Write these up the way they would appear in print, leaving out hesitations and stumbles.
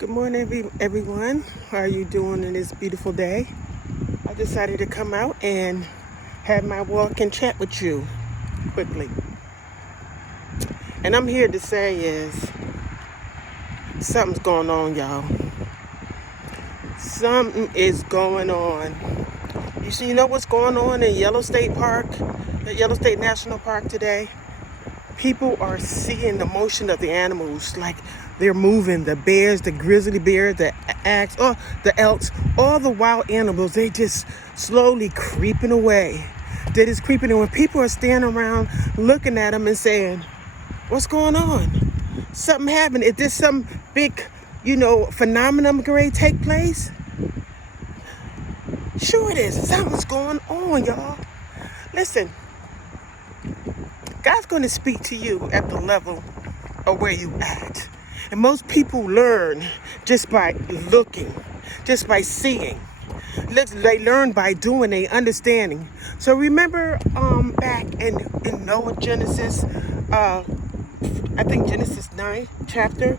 Good morning, everyone. How are you doing in this beautiful day? I decided to come out and have my walk and chat with you quickly. And I'm here to say is something's going on, y'all. Something is going on. You know what's going on in Yellow State Park, at Yellow State National Park today? People are seeing the motion of the animals, like they're moving. The bears, the grizzly bear, the the elks, all the wild animals, they just slowly creeping away. They're just creeping, and when people are standing around looking at them and saying, what's going on? Something happened. Is this some big, phenomenon going to take place? Sure it is. Something's going on, y'all. Listen, God's going to speak to you at the level of where you at. And most people learn just by looking, just by seeing. They learn by doing, they understanding. So remember back in Noah, Genesis, I think Genesis 9 chapter,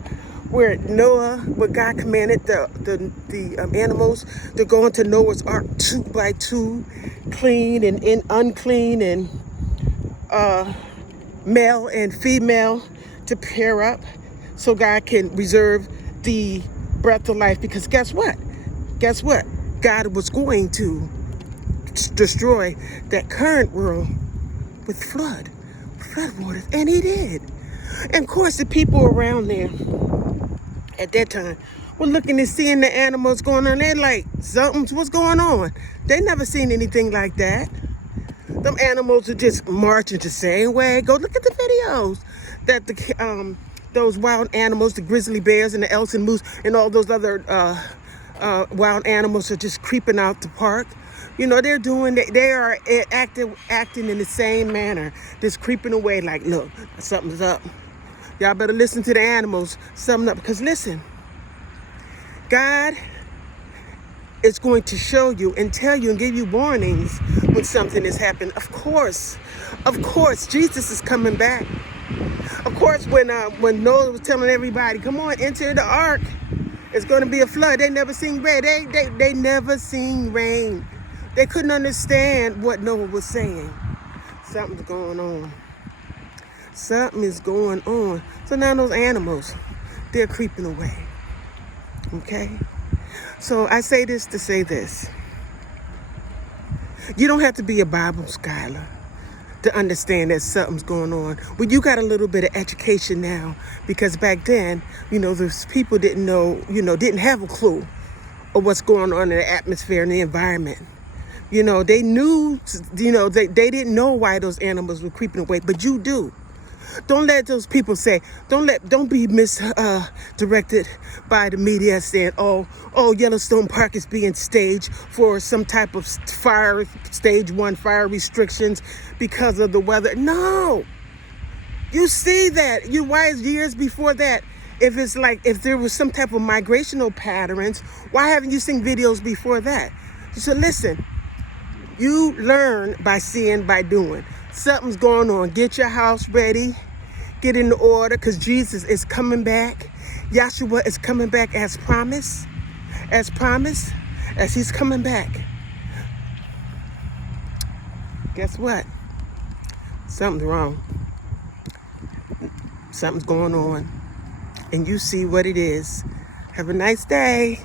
where God commanded the animals to go into Noah's ark 2 by 2, clean and unclean, and male and female to pair up so God can reserve the breath of life. Because guess what? God was going to destroy that current world with flood waters, and he did. And of course, the people around there at that time were looking and seeing the animals going on. They're like, what's going on? They never seen anything like that. Them animals are just marching the same way. Go look at the videos that those wild animals, the grizzly bears and the elks and moose and all those other wild animals are just creeping out the park. They are acting in the same manner, just creeping away like, look, something's up. Y'all better listen to the animals, something up. Because listen, God is going to show you and tell you and give you warnings when something is happening. Of course, Jesus is coming back. Of course, when Noah was telling everybody, come on, enter the ark, it's going to be a flood. They never seen rain. They never seen rain. They couldn't understand what Noah was saying. Something's going on. Something is going on. So now those animals, they're creeping away. Okay? So I say this to say this. You don't have to be a Bible scholar to understand that something's going on. Well, you got a little bit of education now, because back then, those people didn't know, didn't have a clue of what's going on in the atmosphere and the environment. They knew, they didn't know why those animals were creeping away, but you do. Don't let those people say, don't be misdirected by the media saying, oh, Yellowstone Park is being staged for some type of stage 1 fire restrictions because of the weather. No, you see that. Why is years before that? If there was some type of migrational patterns, why haven't you seen videos before that? So listen, you learn by seeing, by doing. Something's going on. Get your house ready. Get in order, because Jesus is coming back. Yahshua is coming back as promised. As he's coming back. Guess what? Something's wrong. Something's going on. And you see what it is. Have a nice day.